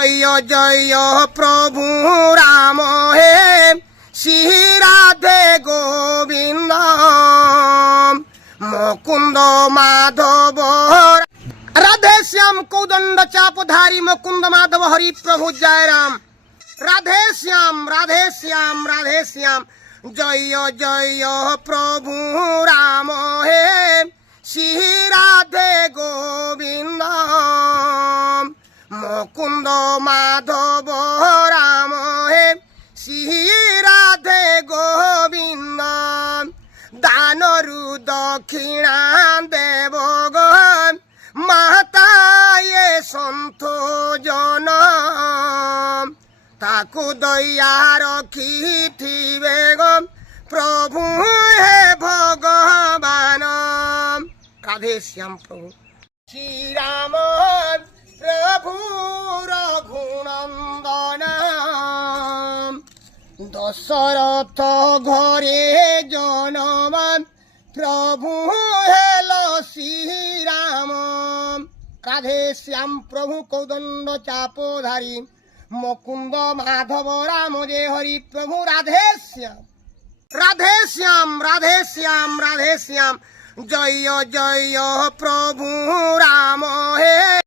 জয় জয় প্রভু রাম হে শ্রী রাধে গোবিন্দ মুকুন্দ মাধব রাধে শ্যাম কৌদণ্ড চাপধারী মুকুন্দ মাধব হরি প্রভু জয় রাম। রাধে শ্যাম রাধে শ্যাম রাধে শ্যাম জয় জয় প্রভু রাম হে শ্রী রাধে গোবিন্দ মুকুন্দ মাধব রাম হে শ্রী রাধে গোবিন্দ দানরু দক্ষিণা দেব গণ মাতায়ে সন্ত জন তাকু দয়া রখিথিবে গম প্রভু হে ভগবান। রাধে শ্যাম প্রভু শ্রীরাম প্রভু রঘুনন্দন দশরথ ঘরে জনমান প্রভু হেল শ্রীরাম। রাধে শ্যাম প্রভু কৌদণ্ড চাপধারী মুকুন্দ মাধব রাম যে হরি প্রভু রাধে শ্যাম রাধে শ্যাম রাধে শ্যাম রাধে শ্যাম জয় জয় প্রভু রাম হে